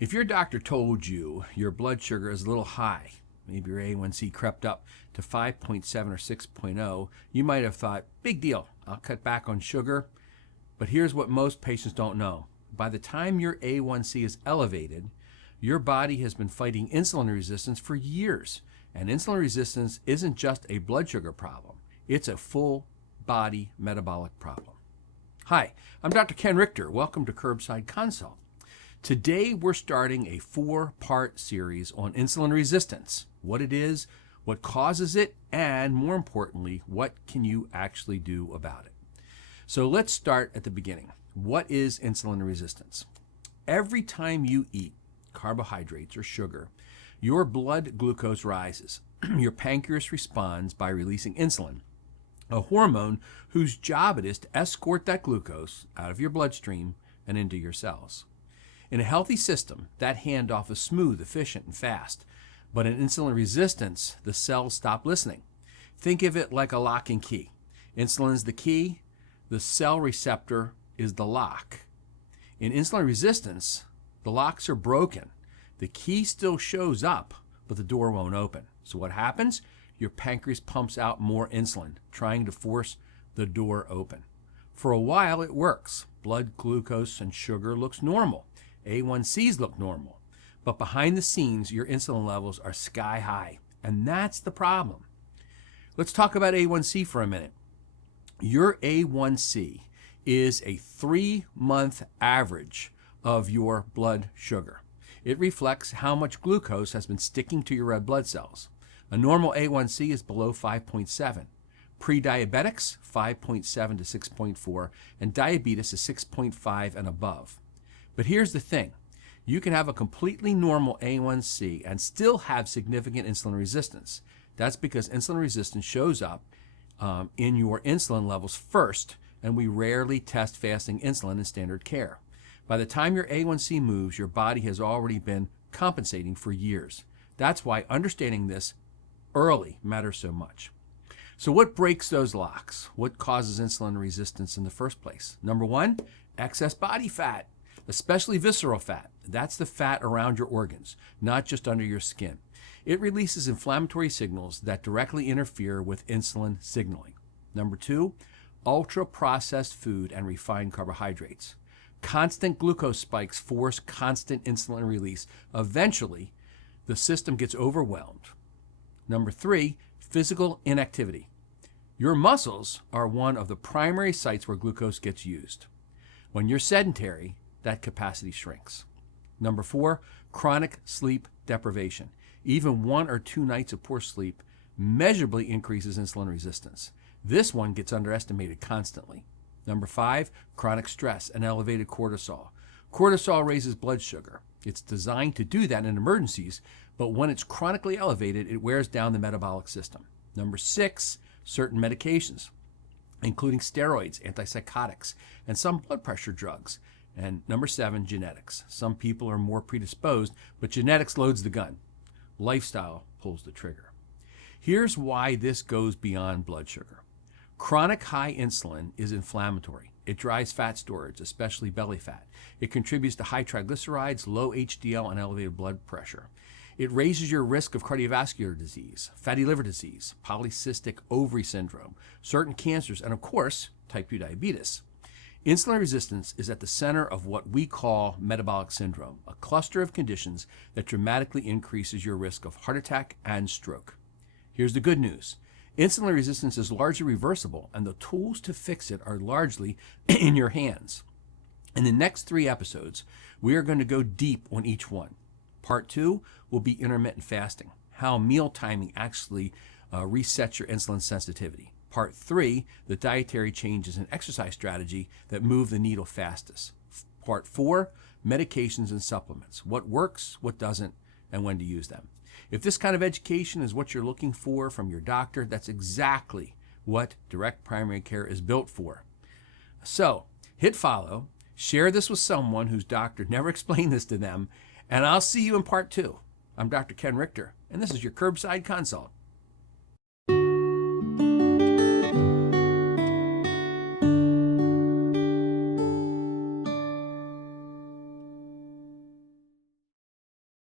If your doctor told you your blood sugar is a little high, maybe your A1C crept up to 5.7 or 6.0, you might have thought, big deal, I'll cut back on sugar. But here's what most patients don't know. By the time your A1C is elevated, your body has been fighting insulin resistance for years. And insulin resistance isn't just a blood sugar problem. It's a full body metabolic problem. Hi, I'm Dr. Ken Rictor. Welcome to Curbside Consult. Today we're starting a 4-part series on insulin resistance, what it is, what causes it, and more importantly, what can you actually do about it. So let's start at the beginning. What is insulin resistance? Every time you eat carbohydrates or sugar, your blood glucose rises. Your pancreas responds by releasing insulin, a hormone whose job it is to escort that glucose out of your bloodstream and into your cells. In a healthy system, that handoff is smooth, efficient, and fast. But in insulin resistance, the cells stop listening. Think of it like a lock and key. Insulin is the key, the cell receptor is the lock. In insulin resistance, the locks are broken. The key still shows up, but the door won't open. So what happens? Your pancreas pumps out more insulin, trying to force the door open. For a while, it works. Blood glucose and sugar looks normal. A1Cs look normal. But behind the scenes, your insulin levels are sky high. And that's the problem. Let's talk about A1C for a minute. Your A1C is a 3-month average of your blood sugar. It reflects how much glucose has been sticking to your red blood cells. A normal A1C is below 5.7. Pre-diabetics, 5.7 to 6.4, and diabetes is 6.5 and above. But here's the thing. You can have a completely normal A1C and still have significant insulin resistance. That's because insulin resistance shows up in your insulin levels first, and we rarely test fasting insulin in standard care. By the time your A1C moves, your body has already been compensating for years. That's why understanding this early matters so much. So what breaks those locks? What causes insulin resistance in the first place? Number 1, excess body fat, especially visceral fat. That's the fat around your organs, not just under your skin. It releases inflammatory signals that directly interfere with insulin signaling. Number 2, ultra-processed food and refined carbohydrates. Constant glucose spikes force constant insulin release. Eventually, the system gets overwhelmed. Number 3, physical inactivity. Your muscles are one of the primary sites where glucose gets used. When you're sedentary, that capacity shrinks. Number 4, chronic sleep deprivation. Even 1 or 2 nights of poor sleep measurably increases insulin resistance. This one gets underestimated constantly. Number 5, chronic stress and elevated cortisol. Cortisol raises blood sugar. It's designed to do that in emergencies, but when it's chronically elevated, it wears down the metabolic system. Number 6, certain medications, including steroids, antipsychotics, and some blood pressure drugs. And number 7, genetics. Some people are more predisposed, but genetics loads the gun. Lifestyle pulls the trigger. Here's why this goes beyond blood sugar. Chronic high insulin is inflammatory. It drives fat storage, especially belly fat. It contributes to high triglycerides, low HDL, and elevated blood pressure. It raises your risk of cardiovascular disease, fatty liver disease, polycystic ovary syndrome, certain cancers, and of course, type 2 diabetes. Insulin resistance is at the center of what we call metabolic syndrome, a cluster of conditions that dramatically increases your risk of heart attack and stroke. Here's the good news. Insulin resistance is largely reversible, and the tools to fix it are largely in your hands. In the next 3 episodes, we are going to go deep on each one. Part 2 will be intermittent fasting, how meal timing actually resets your insulin sensitivity. Part 3, the dietary changes and exercise strategy that move the needle fastest. Part 4, medications and supplements, what works, what doesn't, and when to use them. If this kind of education is what you're looking for from your doctor, that's exactly what direct primary care is built for. So, hit follow, share this with someone whose doctor never explained this to them, and I'll see you in part 2. I'm Dr. Ken Rictor, and this is your Curbside Consult.